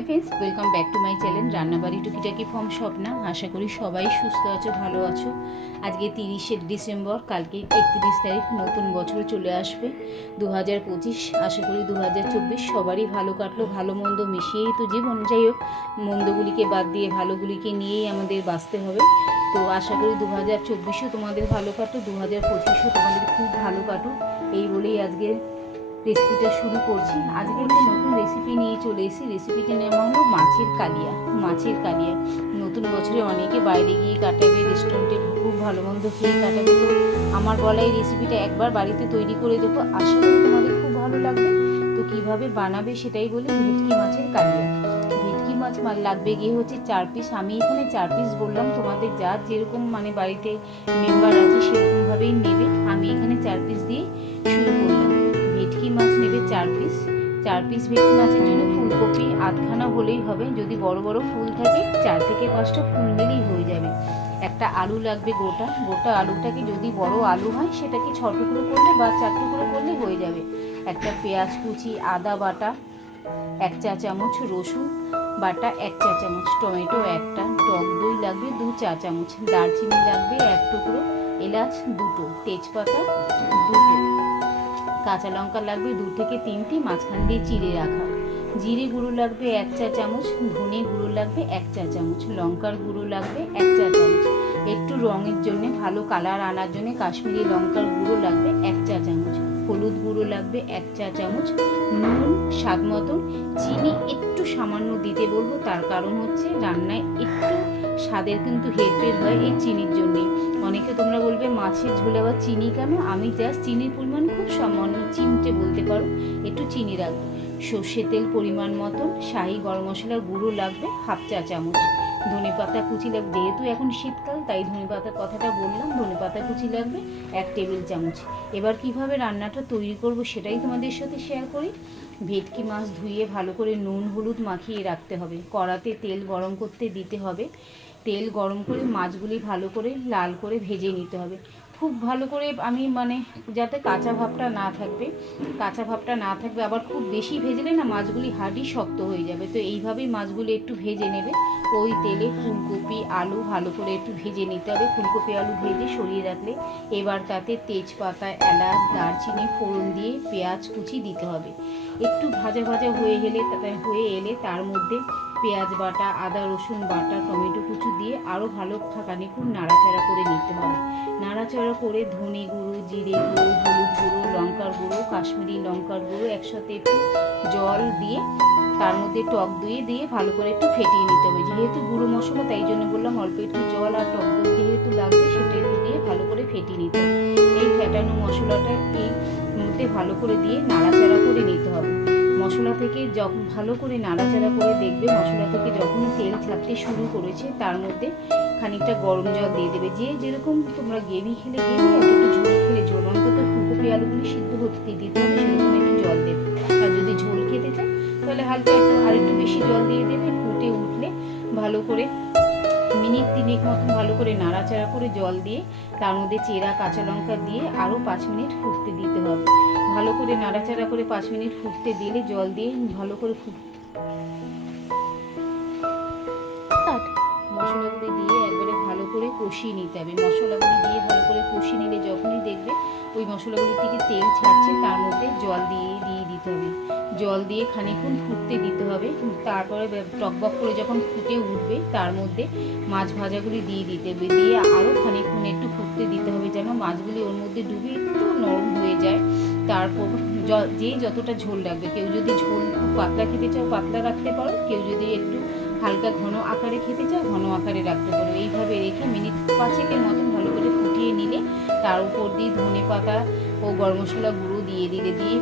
High friends, welcome back to my channel Rannabari Tukitaki from Swapna. আশা করি সবাই সুস্থ আছো, ভালো আছো। আজকে 30শে ডিসেম্বর, কালকে 31 তারিখ, নতুন বছর চলে আসবে 2025। আশা করি 2024 সবারই ভালো কাটলো। ভালো মন্দ মিশিয়েই তো জীবন, যাই হোক মন্দগুলিকে বাদ দিয়ে ভালোগুলিকে নিয়েই আমাদের বাঁচতে হবে। তো আশা করি 2024ও তোমাদের ভালো কাটুক, 2025ও তোমাদের খুব ভালো কাটুক, এই বলেই আজকে রেসিপিটা শুরু করছি। আজকে একটা নতুন রেসিপি নিয়ে চলে এসেছি। রেসিপিটা নেওয়া হলো মাছের কালিয়া। নতুন বছরে অনেকে বাইরে গিয়ে কাটাবে, রেস্টুরেন্টে খুব ভালো মন্দ খেয়ে কাটাবে। তো আমার বলা এই রেসিপিটা একবার বাড়িতে তৈরি করে দেবো, আশা করি তোমাদের খুব ভালো লাগবে। তো কিভাবে বানাবে সেটাই বলি। ভেটকি মাছের কালিয়া। ভেটকি মাছ লাগবে গিয়ে হচ্ছে 4 পিস। আমি এখানে 4 পিস বললাম, তোমাদের যার যেরকম বাড়িতে মেম্বার আছে সেরকমভাবেই নেবে। আমি এখানে 4 পিস দিয়ে শুরু করলাম। ভেটকি মাছ নেবে 4 পিস। 4 পিস ভেটকি মাছের জন্য ফুলকপি আধখানা হলেই হবে। যদি বড় বড় ফুল থাকে 4 থেকে 5টা ফুল নিলেই হয়ে যাবে। একটা আলু লাগবে, গোটা আলুটাকে, যদি বড় আলু হয় সেটাকে 6 টুকরো করলে বা 4 টুকরো করলে হয়ে যাবে। একটা পেঁয়াজ কুচি, আদা বাটা 1 চা চামচ, রসুন বাটা 1 চা চামচ, টমেটো একটা, টক দই লাগবে 2 চা চামচ, দারচিনি লাগবে 1 টুকরো, এলাচ 2টো, তেজপাতা 2টো, কাঁচা লঙ্কা লাগবে 2 থেকে 3টি মাঝখান দিয়ে চিড়ে রাখা, জিরে গুঁড়ো লাগবে 1 চা চামচ, ধনে গুঁড়ো লাগবে 1 চা চামচ, লঙ্কার গুঁড়ো লাগবে 1 চা চামচ, একটু রঙের জন্য, ভালো কালার আনার জন্য কাশ্মীরি লঙ্কার গুঁড়ো লাগবে 1 চা চামচ, হলুদ গুঁড়ো লাগবে 1 চা চামচ, নুন স্বাদ মতন, চিনি একটু সামান্য দিতে বলবো, তার কারণ হচ্ছে রান্নায় একটু স্বাদের কিন্তু হেরফের হয় এই চিনির জন্যেই। অনেকে তোমরা বলবে মাছের ঝোলে আবার চিনি কেন? আমি জাস্ট চিনির পরিমাণ খুব সামান্য, চিমটে বলতে পারো, একটু চিনি রাখবো। সর্ষে তেল পরিমাণ মতন, শাহি গরম মশলার গুঁড়ো লাগবে 1/2 চা চামচ, ধনে পাতা কুচি লাগবে, যেহেতু এখন শীতকাল তাই ধনে পাতার কথাটা বললাম, ধনে পাতা কুচি লাগবে 1 টেবিল চামচ। এবার কিভাবে রান্নাটা তৈরি করব সেটাই তোমাদের সাথে শেয়ার করি। ভেটকি মাছ ধুয়ে ভালো করে নুন হলুদ মাখিয়ে রাখতে হবে। কড়াতে তেল গরম করতে দিতে হবে। তেল গরম করে মাছগুলি ভালো করে লাল করে ভেজে নিতে হবে। খুব ভালো করে আমি যাতে কাঁচা ভাবটা না থাকবে, আবার খুব বেশি ভেজলে না মাছগুলি হাঁটি শক্ত হয়ে যাবে। তো এইভাবেই মাছগুলি একটু ভেজে নেবে। ওই তেলে ফুলকপি আলু ভালো করে একটু ভেজে নিতে হবে। ফুলকপি আলু ভেজে সরিয়ে রাখলে এবার তাতে তেজপাতা, এলাচ, দারচিনি ফোড়ন দিয়ে পেঁয়াজ কুচি দিতে হবে। একটু ভাজা হয়ে এলে তার মধ্যে পেঁয়াজ বাটা, আদা রসুন বাটা, টমেটো কুচি দিয়ে আরও ভালো খানিকক্ষণ নাড়াচাড়া করে নিতে হবে। নাড়াচাড়া করে ধনে গুঁড়ো, জিরে গুঁড়ো, হলুদ গুঁড়ো, লঙ্কার গুঁড়ো, কাশ্মীরি লঙ্কার গুঁড়ো একসাথে একটু জল দিয়ে, তার মধ্যে টক দই দিয়ে ভালো করে একটু ফেটিয়ে নিতে হবে। যেহেতু গুঁড়ো মশলা তাই জন্য বললাম অল্প একটু জল আর টক দই যেহেতু লাগবে সেটা একটু দিয়ে ভালো করে ফেটিয়ে নিতে হবে। এই ফেটানো মশলাটা এই মধ্যে ভালো করে দিয়ে নাড়াচাড়া করে নিতে হবে। মশলা থেকে যখন ভালো করে নাড়াচাড়া করে দেখবে মশলা থেকে যখন তেল ছাড়তে শুরু করেছে তার মধ্যে খানিকটা গরম জল দিয়ে দেবে। যে যেরকম তোমরা গ্রেভি খেলে গ্রেভি, আর একটু ঝোল খেলে ঝোল, অন্তত ফুলকপি আলুগুলি সিদ্ধ হতে দিতে হবে, সেরকম একটু জল দেবে। আর যদি ঝোল খেতে চায় তাহলে হালকা আরেকটু বেশি জল দিয়ে দেবে। ফুটে উঠলে ভালো করে মিনিট 3 মতন ভালো করে নাড়াচাড়া করে জল দিয়ে তার মধ্যে চেরা কাঁচা লঙ্কা দিয়ে আরও 5 মিনিট ফুটতে দিতে হবে। ভালো করে নাড়াচাড়া করে 5 মিনিট ফুটতে দিলে জল দিয়ে ভালো করে মশলাগুলি দিয়ে একবারে ভালো করে কষিয়ে নিতে হবে। মশলাগুলি দিয়ে ভালো করে কষিয়ে নিলে যখনই দেখবে ওই মশলাগুলি থেকে তেল ছাড়ছে তার মধ্যে জল দিয়ে দিতে হবে। জল দিয়ে খানিকক্ষণ ফুটতে দিতে হবে। তারপরে টকবক করে যখন ফুটে উঠবে তার মধ্যে মাছ ভাজাগুলি দিয়ে দিতে হবে। দিয়ে আরও খানিকক্ষণ একটু ফুটতে দিতে হবে যেন মাছগুলি ওর মধ্যে ডুবে একটু নরম হয়ে যায়। তারপর যে যতটা ঝোল রাখবে, কেউ যদি ঝোল পাতলা খেতে চাও পাতলা রাখতে পারো, কেউ যদি একটু হালকা ঘন আকারে খেতে চাও ঘন আকারে রাখতে পারো। এইভাবে রেখে মিনিট 5 মতন ভালো করে ফুটিয়ে নিলে তার উপর দিয়ে ধনে পাতা ও গরম মশলা গুঁড়ো দিয়ে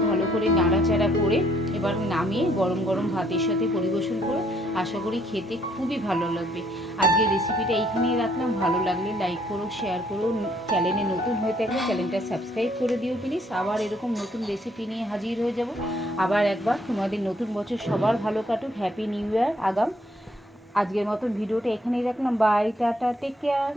ভালো করে নাড়াচাড়া করে এবার নামিয়ে গরম গরম ভাতের সাথে পরিবেশন করে আশা করি খেতে খুবই ভালো লাগবে। আজকের রেসিপিটা এইখানেই রাখলাম। ভালো লাগলে লাইক করো, শেয়ার করো। চ্যানেলে নতুন হয়ে থাকলে চ্যানেলটা সাবস্ক্রাইব করে দিও প্লিজ। আবার এরকম নতুন রেসিপি নিয়ে হাজির হয়ে যাব। আবার একবার তোমাদের নতুন বছর সবার ভালো কাটুক। হ্যাপি নিউ ইয়ার আগাম। আজকের মতন ভিডিওটা এখানেই রাখলাম। Bye, tata, take care.